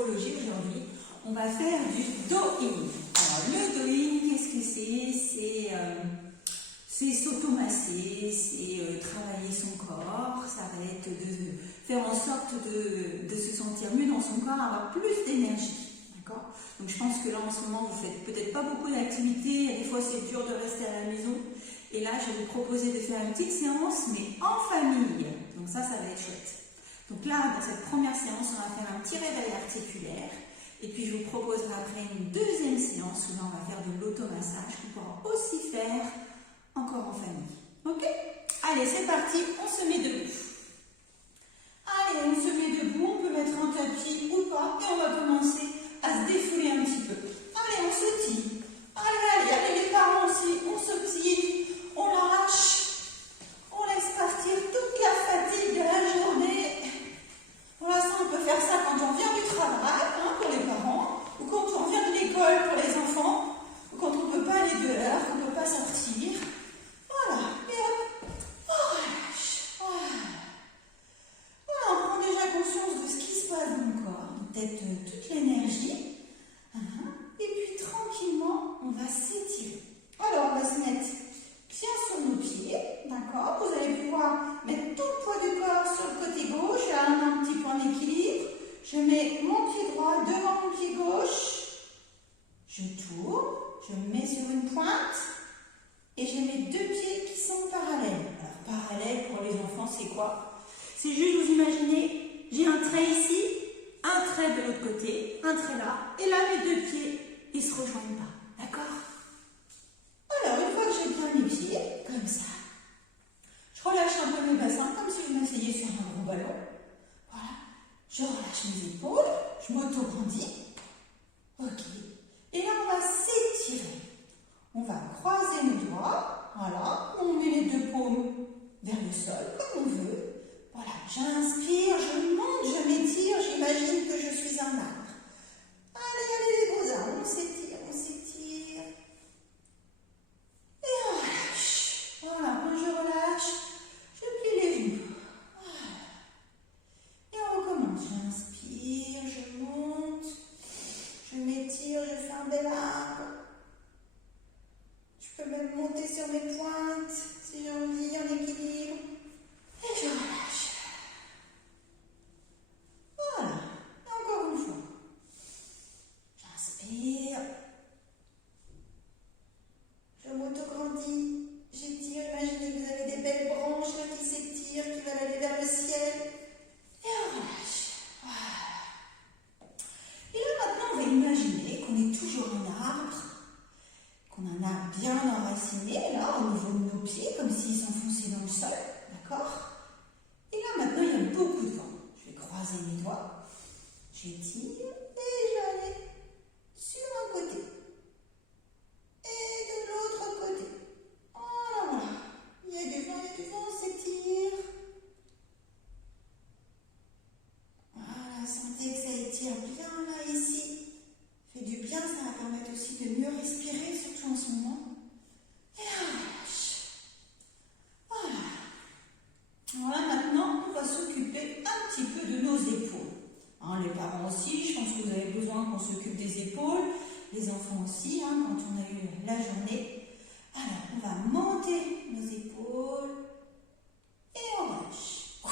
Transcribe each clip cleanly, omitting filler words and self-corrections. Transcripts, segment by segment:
sophrologie aujourd'hui. On va faire du doing. Alors le doing, qu'est-ce que c'est? C'est s'automasser, c'est travailler son corps, ça va être de faire en sorte de se sentir mieux dans son corps, avoir plus d'énergie. D'accord? Donc je pense que là en ce moment vous faites peut-être pas beaucoup d'activités, des fois c'est dur de rester à la maison. Et là je vais vous proposer de faire une petite séance, mais en famille. Donc ça va être chouette. Donc là, dans cette première séance, on va faire un petit réveil articulaire. Et puis je vous proposerai après une deuxième séance où là on va faire de l'automassage qu'on pourra aussi faire encore en famille. Ok? Allez, c'est parti, on se met debout. Allez, on se met debout, on peut mettre un tapis ou pas, et on va commencer à se défouler un petit peu. Allez, on sautille. Allez, les parents aussi, on sautille, on lâche, on laisse partir toute la fatigue de la journée. Pour l'instant, on peut faire ça quand on vient du travail, pour les parents, ou quand on vient de l'école pour les enfants, ou quand on ne peut pas aller dehors, qu'on ne peut pas sortir. Voilà, et hop, on relâche. Voilà, on prend déjà conscience de ce qui se passe dans le corps, peut-être toute l'énergie. Et puis tranquillement, on va s'étirer. Alors, on va se mettre bien sur nos pieds, d'accord? Vous allez pouvoir mettre tout le poids du corps sur le côté gauche, là on a un petit point d'équilibre. Je mets mon pied droit devant mon pied gauche, je tourne, je me mets sur une pointe et je mets deux pieds qui sont parallèles. Alors parallèle pour les enfants c'est quoi? C'est juste vous imaginez, j'ai un trait ici, un trait de l'autre côté, un trait là, et là mes deux pieds ils se rejoignent pas, d'accord? Alors une fois que j'ai bien mes pieds, comme ça, je relâche un peu mes bassins comme si je m'asseyais sur un gros ballon. Voilà. Je relâche mes épaules, je m'auto-grandis. Ok. Et là, on va s'étirer. On va croiser nos doigts. Voilà. On met les deux paumes vers le sol, comme on veut. Voilà. J'inspire, je monte, je m'étire. J'imagine que je suis un arbre. Allez, les beaux arbres. On s'étire, on s'étire. Et on relâche. Voilà. Quand je relâche, je plie les genoux. Et on recommence. J'inspire, je monte, je m'étire, je fais un bel arbre. Je peux même monter sur mes pointes si j'ai envie, en équilibre. Et je relâche. Voilà. Et encore une fois. J'inspire. Je m'auto-grandis. J'étire. Imaginez que vous avez des belles branches là, qui s'étirent, qui veulent aller vers le ciel. Et on relâche. Voilà. Et là maintenant, on va imaginer qu'on est toujours un arbre, qu'on a un arbre bien enraciné, là, au niveau de nos pieds, comme s'il s'enfonçait dans le sol. D'accord? Et là maintenant, il y a beaucoup de vent. Je vais croiser mes doigts. J'étire et je vais aller sur un côté. Et de l'autre côté. Voilà. Il y a du vent, on s'étire. Voilà, sentez que ça étire bien là, ici. Fait du bien, ça va permettre aussi de mieux respirer, surtout en ce moment. Et on relâche. Voilà. Voilà, maintenant, on va s'occuper un petit peu de nos épaules. Les parents aussi, je pense que vous avez besoin qu'on s'occupe des épaules. Les enfants aussi, quand on a eu la journée. Alors, on va monter nos épaules et on relâche. On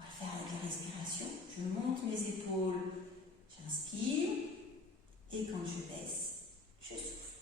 va le faire avec la respiration. Je monte mes épaules, j'inspire et quand je baisse, je souffle.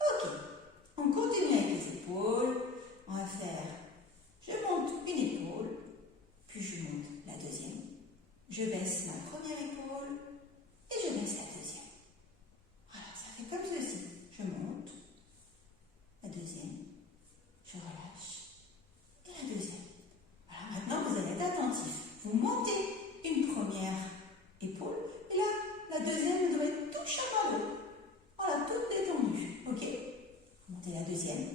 Ok, on continue avec les épaules. On va faire, je monte une épaule, puis je monte la deuxième. Je baisse ma première épaule et je baisse la deuxième. Voilà, ça fait comme ceci. Je monte, la deuxième, je relâche et la deuxième. Voilà, maintenant vous allez être attentif. Vous montez une première épaule et là, la deuxième doit être toute chapeau. Voilà, toute détendue. Ok? Montez la deuxième.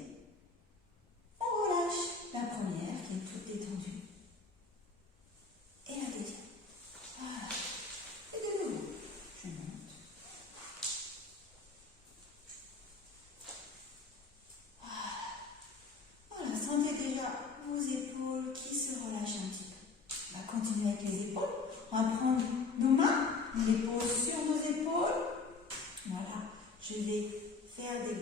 On relâche la première qui est toute détendue. Et la deuxième. Voilà. Et de nouveau, je monte. Voilà. Voilà, sentez déjà vos épaules qui se relâchent un petit peu. On va continuer avec les épaules.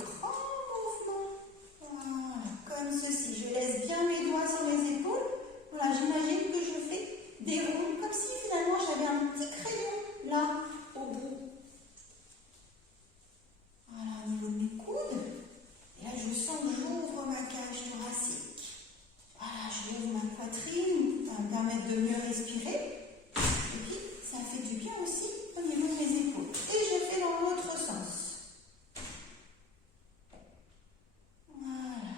grands mouvements. Voilà, comme ceci. Je laisse bien mes doigts sur les épaules. Voilà, j'imagine que je fais des ronds, comme si finalement j'avais un petit crayon là, au bout. Voilà, au niveau de mes coudes. Et là, je sens que j'ouvre ma cage thoracique. Voilà, j'ouvre ma poitrine. Ça va me permettre de mieux respirer. Et puis, ça fait du bien aussi au niveau de mes épaules. Et je fais dans l'autre sens. Voilà.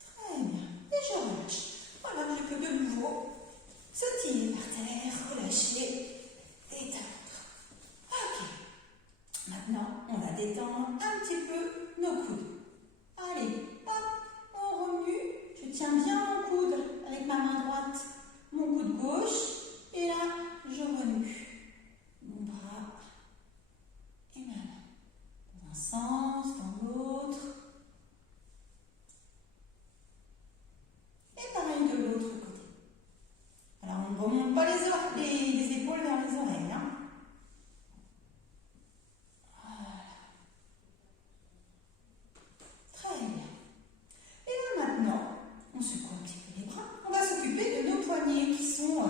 Très bien. Et je relâche. Voilà, je peux de nouveau sautiller par terre, relâcher, détendre. Ok. Maintenant, on va détendre un petit peu nos coudes. Allez, hop, on remue. Je tiens bien mon coude avec ma main droite, mon coude gauche. Et là, je remue mon bras et ma main. Dans un sens, dans l'autre. Et pareil de l'autre côté. Alors, on ne remonte pas les épaules vers les oreilles. Hein. Voilà. Très bien. Et là maintenant, on secoue un petit peu les bras. On va s'occuper de nos poignets qui sont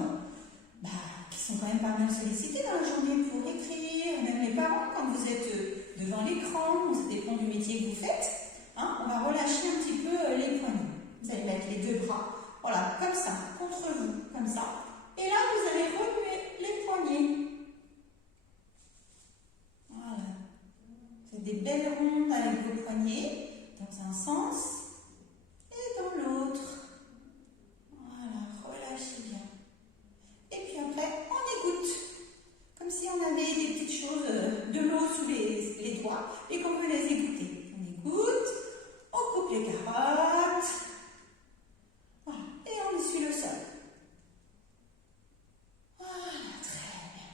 quand même pas mal sollicités dans la journée pour écrire, même les parents quand vous êtes devant l'écran, ça dépend du métier que vous faites. Hein, on va relâcher un petit peu les poignets. Vous allez mettre les deux bras, voilà, comme ça, contre vous, comme ça. Et là, vous allez remuer les poignets. Voilà. Faites des belles rondes avec vos poignets, dans un sens et dans l'autre. Voilà, relâchez bien. Et puis après, on écoute. Comme si on avait des petites choses, de l'eau sous les doigts et qu'on veut les écouter. On écoute, on coupe les carottes. Voilà, et on essuie le sol. Voilà, très bien.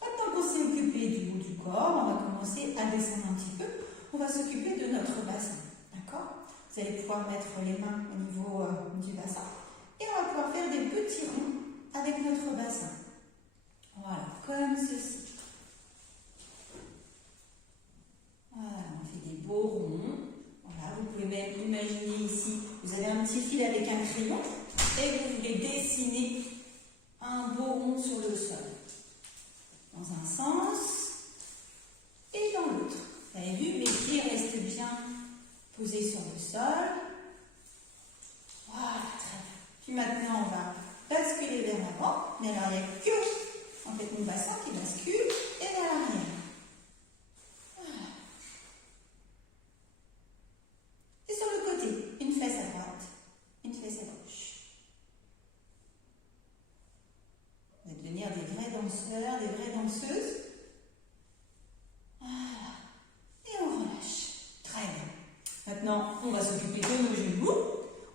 Maintenant qu'on s'est occupé du bout du corps, on va commencer à descendre un petit peu. On va s'occuper de notre bassin. D'accord? Vous allez pouvoir mettre les mains au niveau du bassin. Et on va pouvoir faire des petits ronds avec notre bassin. Voilà, comme ceci. Voilà, on fait des beaux ronds. Voilà, vous pouvez même imaginer ici, vous avez un petit fil avec un crayon et vous voulez dessiner un beau rond sur le sol. Dans un sens et dans l'autre. Vous avez vu, mes pieds restent bien posés sur le sol. Voilà, très bien. Puis maintenant, on va basculer vers l'avant. Mais alors, il n'y a que en fait, mon bassin qui bascule et vers l'arrière. Voilà. Et sur le côté, une fesse à droite, une fesse à gauche. Vous allez devenir des vrais danseurs, des vraies danseuses. Voilà. Et on relâche. Très bien. Maintenant, on va s'occuper de nos genoux.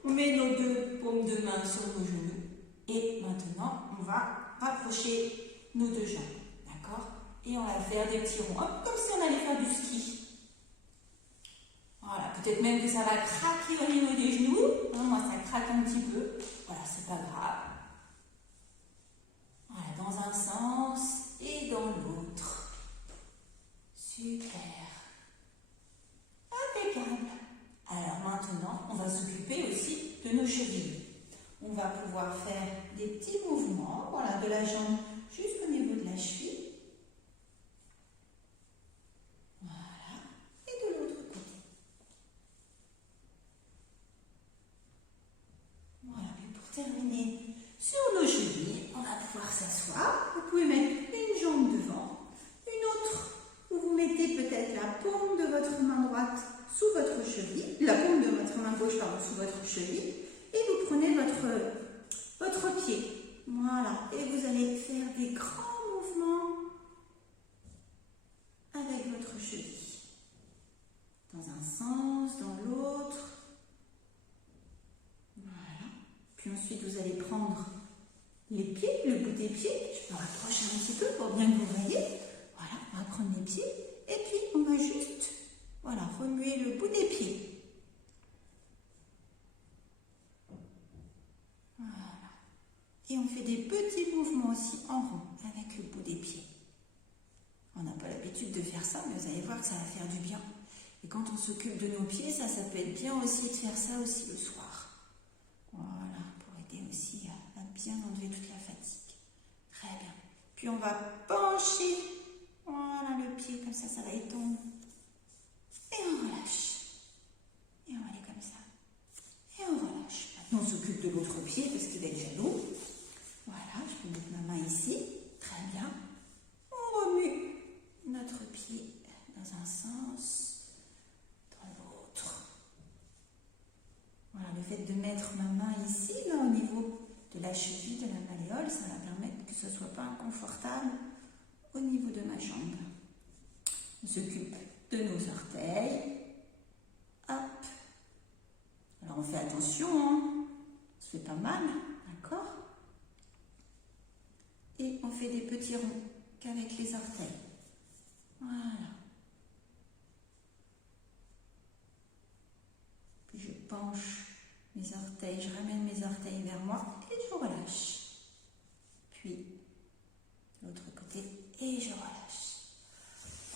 On met nos deux paumes de main sur nos genoux. Et maintenant, on va rapprocher nos deux jambes. D'accord? Et on va faire des petits ronds. Hop, comme si on allait faire du ski. Voilà, peut-être même que ça va craquer au niveau des genoux. Non, moi, ça craque un petit peu. Voilà, c'est pas grave. Voilà, dans un sens et dans l'autre. Super. Impeccable. Alors maintenant, on va s'occuper aussi de nos chevilles. On va pouvoir faire des petits mouvements, voilà, de la jambe jusqu'au niveau de la cheville. Voilà. Et de l'autre côté. Voilà. Et pour terminer sur nos chevilles, on va pouvoir s'asseoir. Vous pouvez mettre une jambe devant, une autre où vous mettez peut-être la paume de votre main droite sous votre cheville, la paume de votre main gauche, pardon, sous votre cheville. Et vous prenez votre pied. Voilà. Et vous allez faire des grands mouvements avec votre cheville. Dans un sens, dans l'autre. Voilà. Puis ensuite, vous allez prendre les pieds, le bout des pieds. Je peux rapprocher un petit peu pour bien que vous voyez. Voilà, on va prendre les pieds. Et puis, on va juste, voilà, remuer le bout des pieds. Et on fait des petits mouvements aussi en rond avec le bout des pieds. l'habitude de faire ça, mais vous allez voir que ça va faire du bien. Et quand on s'occupe de nos pieds, ça peut être bien aussi de faire ça aussi le soir. Voilà, pour aider aussi à bien enlever toute la fatigue. Très bien. Puis on va pencher, voilà le pied, comme ça va étendre. Et on relâche. Et on va aller comme ça. Et on relâche. Maintenant on s'occupe de l'autre pied parce qu'il va être jaloux. Voilà, je peux mettre ma main ici. Très bien. On remue notre pied dans un sens, dans l'autre. Voilà, le fait de mettre ma main ici, là, au niveau de la cheville, de la malléole, ça va permettre que ce ne soit pas inconfortable au niveau de ma jambe. On s'occupe de nos orteils. Hop. Alors on fait attention, hein. Ça fait pas mal, d'accord? Et on fait des petits ronds qu'avec les orteils. Voilà. Puis je penche mes orteils, je ramène mes orteils vers moi et je relâche. Puis l'autre côté et je relâche.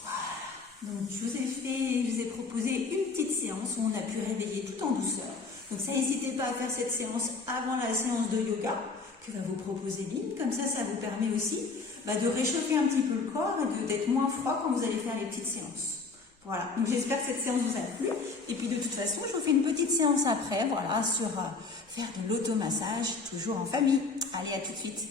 Voilà. Donc je vous ai proposé une petite séance où on a pu réveiller tout en douceur. Donc ça, n'hésitez pas à faire cette séance avant la séance de yoga que va vous proposer Lynn. Comme ça vous permet aussi de réchauffer un petit peu le corps et d'être moins froid quand vous allez faire les petites séances. Voilà, donc j'espère que cette séance vous a plu. Et puis de toute façon, je vous fais une petite séance après, voilà, sur faire de l'automassage, toujours en famille. Allez, à tout de suite.